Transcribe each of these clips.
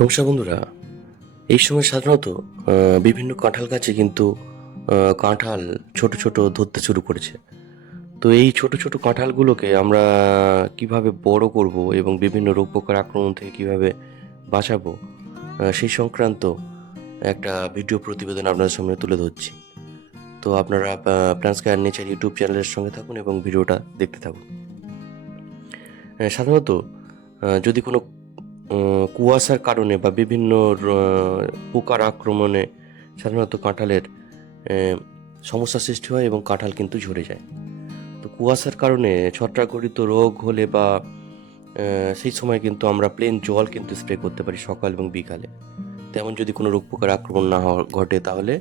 নমস্কার বন্ধুরা, এই সময় সাধারণত বিভিন্ন কাঁঠাল গাছে কিন্তু কাঁঠাল ছোট ছোট ধরতে শুরু করেছে। তো এই ছোট ছোট কাঁঠালগুলোকে আমরা কিভাবে বড় করব এবং বিভিন্ন রোগ পোকার আক্রমণ থেকে কিভাবে বাঁচাবো, সেই সংক্রান্ত একটা ভিডিও প্রতিবেদন আপনাদের সামনে তুলে ধরছি। তো আপনারা প্ল্যান্টস কেয়ার নেচার ইউটিউব চ্যানেলের সঙ্গে থাকুন এবং ভিডিওটা দেখতে থাকুন। সাধারণত যদি কোনো কুয়াশার কারণে বা বিভিন্ন পোকার আক্রমণে সাধারণত কাঁঠালের সমস্যার সৃষ্টি হয় এবং কাঁঠাল কিন্তু ঝরে যায়। তো কুয়াশার কারণে ছত্রাকঘটিত রোগ হলে বা সেই সময় কিন্তু আমরা প্লেন জল কিন্তু স্প্রে করতে পারি সকাল এবং বিকালে। তেমন যদি কোনো রোগ পোকার আক্রমণ না ঘটে তাহলে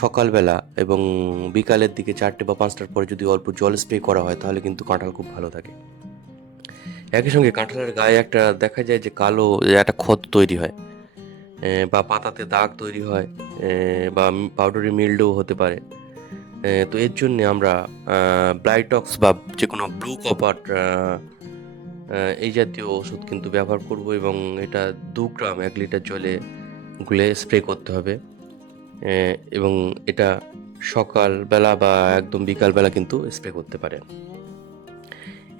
সকালবেলা এবং বিকালের দিকে 4টে বা 5টার পরে যদি অল্প জল স্প্রে করা হয় তাহলে কিন্তু কাঁঠাল খুব ভালো থাকে। একই সঙ্গে কাঁঠালের গায়ে একটা দেখা যায় যে কালো একটা ক্ষত তৈরি হয়, বা পাতাতে দাগ তৈরি হয়, বা পাউডারি মিল্ডেও হতে পারে। তো এর জন্যে আমরা ব্লাইটক্স বা যে কোনো ব্লু কপার এই জাতীয় ওষুধ কিন্তু ব্যবহার করব এবং এটা 2 গ্রাম 1 লিটার জলে গুলে স্প্রে করতে হবে। এবং এটা সকালবেলা বা একদম বিকালবেলা কিন্তু স্প্রে করতে পারেন।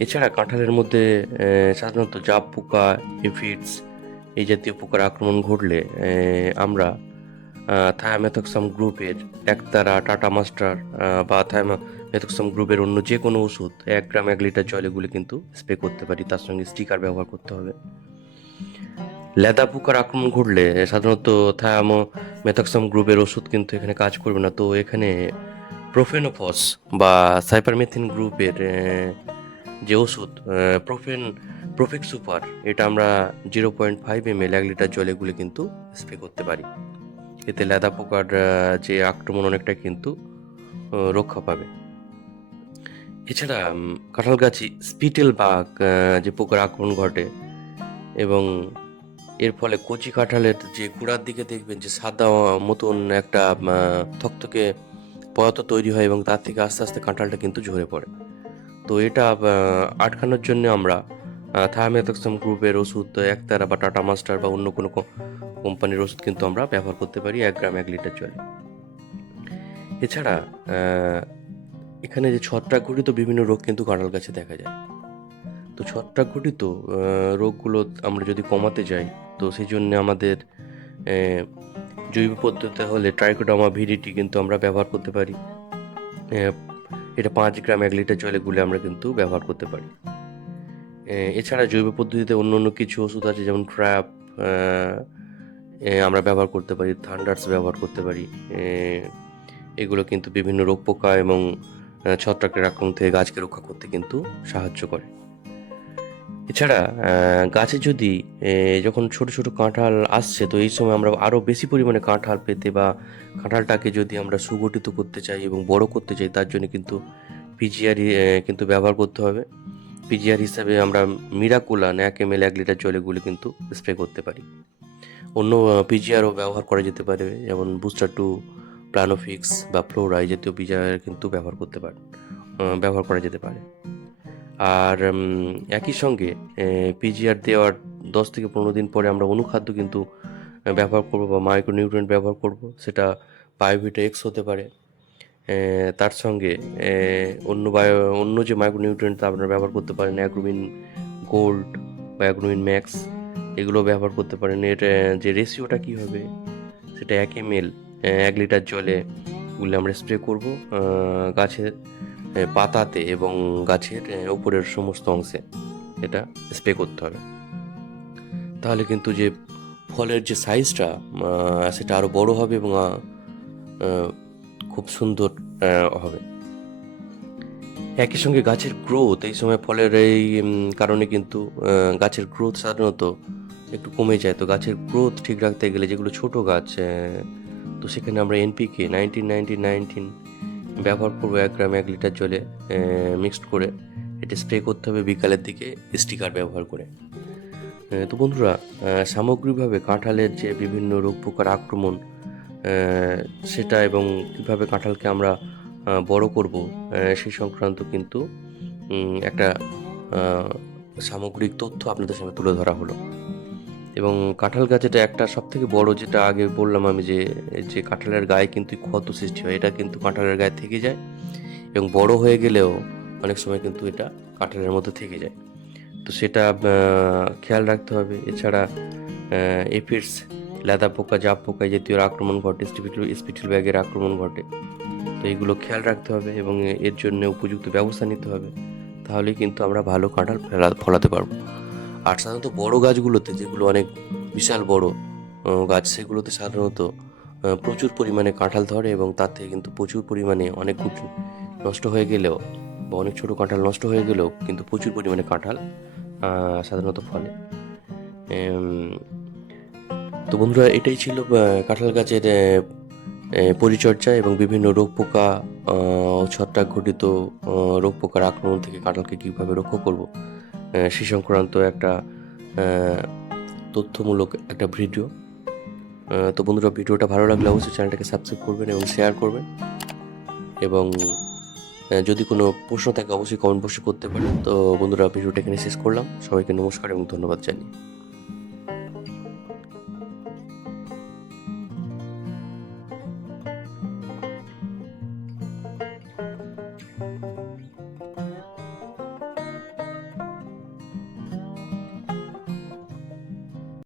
এছাড়া কাঁঠালের মধ্যে সাধারণত জাপ পোকা, এফিডস এই জাতীয় পোকার আক্রমণ ঘটলে আমরা থায়ামেথক্সাম গ্রুপের একতারা, টাটা মাস্টার বা থায়ামেথক্সাম গ্রুপের অন্য যে কোনো ওষুধ 1 গ্রাম 1 লিটার জলে গুলে কিন্তু স্প্রে করতে পারি। তার সঙ্গে স্টিকার ব্যবহার করতে হবে। লেদা পোকার আক্রমণ ঘটলে সাধারণত থায়ামোমেথক্সাম গ্রুপের ওষুধ কিন্তু এখানে কাজ করবে না। তো এখানে প্রোফেনোফস বা সাইপারমেথিন গ্রুপের যে ওষুধ প্রোফেক সুপার, এটা আমরা 0.5 ml 1 লিটার জলে গুলে কিন্তু স্প্রে করতে পারি। এতে লেদা পোকার যে আক্রমণ অনেকটা কিন্তু রক্ষা পাবে। এছাড়া কাঁঠাল গাছে স্পিটেল বাগ যে পোকার আক্রমণ ঘটে এবং এর ফলে কচি কাঁঠালের যে গোড়ার দিকে দেখবেন যে সাদা মতন একটা থকথকে পদার্থ তৈরি হয় এবং তার থেকে আস্তে আস্তে কাঁঠালটা কিন্তু ঝরে পড়ে। তো এটা আটকানোর জন্য আমরা থায়ামেথক্সাম গ্রুপের ওষুধ একতারা বা টাটা মাস্টার বা অন্য কোনো কোম্পানির ওষুধ কিন্তু আমরা ব্যবহার করতে পারি 1 গ্রাম 1 লিটার জলে। এছাড়া এখানে যে ছত্রাক ঘটিত বিভিন্ন রোগ কিন্তু কাঁঠাল গাছে দেখা যায়। তো ছত্রাক ঘটিত রোগগুলো আমরা যদি কমাতে যাই তো সেই জন্য আমাদের জৈব পদ্ধতিতে হলে ট্রাইকোডার্মা ভিরিটি কিন্তু আমরা ব্যবহার করতে পারি। এটা 5 গ্রাম 1 লিটার জলে গুলে আমরা কিন্তু ব্যবহার করতে পারি। এছাড়া জৈব পদ্ধতিতে অন্য অন্য কিছু ওষুধ আছে, যেমন ট্র্যাপ আমরা ব্যবহার করতে পারি, থান্ডার্স ব্যবহার করতে পারি। এগুলো কিন্তু বিভিন্ন রোগ পোকা এবং ছত্রাকের আক্রমণ থেকে গাছকে রক্ষা করতে কিন্তু সাহায্য করে। এছাড়া গাছে যদি যখন ছোট ছোট কাঁঠাল আসছে তো এই সময় আমরা আরও বেশি পরিমাণে কাঁঠাল পেতে বা কাঁঠালটাকে যদি আমরা সুগঠিত করতে চাই এবং বড় করতে চাই তার জন্য কিন্তু পিজিআর কিন্তু ব্যবহার করতে হবে। পিজিআর হিসাবে আমরা মিরাকুলান 1 ml 1 লিটার জলে গুলে কিন্তু স্প্রে করতে পারি। অন্য পিজিআরও ব্যবহার করা যেতে পারে, যেমন বুস্টার টু, প্লানোফিক্স বা ফ্লোরা এই জাতীয় পিজিআর কিন্তু ব্যবহার করা যেতে পারে। আর একই সঙ্গে পিজিআর দেওয়ার 10 থেকে 15 দিন পরে আমরা অনুখাদ্য কিন্তু ব্যবহার করব বা মাইক্রোনিউট্রিয়েন্ট ব্যবহার করব। সেটা বায়োভিটা এক্স হতে পারে। তার সঙ্গে অন্য যে মাইক্রোনিউট্রিয়েন্ট আপনারা ব্যবহার করতে পারেন, অ্যাগ্রোমিন গোল্ড বা অ্যাগ্রোমিন ম্যাক্স, এগুলো ব্যবহার করতে পারেন। এর যে রেশিওটা কী হবে সেটা 1 ml 1 লিটার জলে গুলে আমরা স্প্রে করব গাছের পাতাতে এবং গাছের উপরের সমস্ত অংশে এটা স্প্রে করতে হবে। তাহলে কিন্তু যে ফলের যে সাইজটা সেটা আরও বড় হবে এবং খুব সুন্দর হবে। একই সঙ্গে গাছের গ্রোথ এই সময় ফলের এই কারণে কিন্তু গাছের গ্রোথ সাধারণত একটু কমে যায়। তো গাছের গ্রোথ ঠিক রাখতে গেলে যেগুলো ছোট গাছ, তো সেখানে আমরা এনপিকে 19-19-19 ব্যবহার করবো 1 গ্রাম 1 লিটার জলে মিক্সড করে। এটা স্প্রে করতে হবে বিকালের দিকে স্টিকার ব্যবহার করে। তো বন্ধুরা, সামগ্রিকভাবে কাঁঠালের যে বিভিন্ন রোগ পোকার আক্রমণ সেটা এবং কীভাবে কাঁঠালকে আমরা বড় করব সেই সংক্রান্ত কিন্তু একটা সামগ্রিক তথ্য আপনাদের সামনে তুলে ধরা হলো এবং কাঁঠাল গাছ একটা সব থেকে বড়, যেটা আগে বললাম আমি, যে যে কাঁঠালের গায়ে কিন্তু ক্ষত সৃষ্টি হয়, এটা কিন্তু কাঁঠালের গায়ে থেকে যায় এবং বড় হয়ে গেলেও অনেক সময় কিন্তু এটা কাঁঠালের মধ্যে থেকে যায়। তো সেটা খেয়াল রাখতে হবে। এছাড়া এফিডস, লেদা পোকা, জাপ পোকা এই জাতীয় আক্রমণ ঘটে, স্পিটিল ব্যাগের আক্রমণ ঘটে। তো এইগুলো খেয়াল রাখতে হবে এবং এর জন্য উপযুক্ত ব্যবস্থা নিতে হবে। তাহলেই কিন্তু আমরা ভালো কাঁঠাল ফলাতে পারবো। আর সাধারণত বড় গাছগুলোতে, যেগুলো অনেক বিশাল বড় গাছ, সেগুলোতে সাধারণত প্রচুর পরিমাণে কাঁঠাল ধরে এবং তার থেকে কিন্তু প্রচুর পরিমাণে অনেক নষ্ট হয়ে গেলেও, বা অনেক ছোটো কাঁঠাল নষ্ট হয়ে গেলেও কিন্তু প্রচুর পরিমাণে কাঁঠাল সাধারণত ফলে। তো বন্ধুরা, এটাই ছিল কাঁঠাল গাছের পরিচর্যা এবং বিভিন্ন রোগ পোকা, ছত্রাক ঘটিত রোগ পোকার আক্রমণ থেকে কাঁঠালকে কীভাবে রক্ষা করব, সে সংক্রান্ত একটা তথ্যমূলক একটা ভিডিও। তো বন্ধুরা, ভিডিওটা ভালো লাগলে অবশ্যই চ্যানেলটাকে সাবস্ক্রাইব করবেন এবং শেয়ার করবেন, এবং যদি কোনো প্রশ্ন থাকে অবশ্যই কমেন্ট বক্সে করতে পারেন। তো বন্ধুরা, ভিডিওটা এখানে শেষ করলাম। সবাইকে নমস্কার এবং ধন্যবাদ জানিয়ে।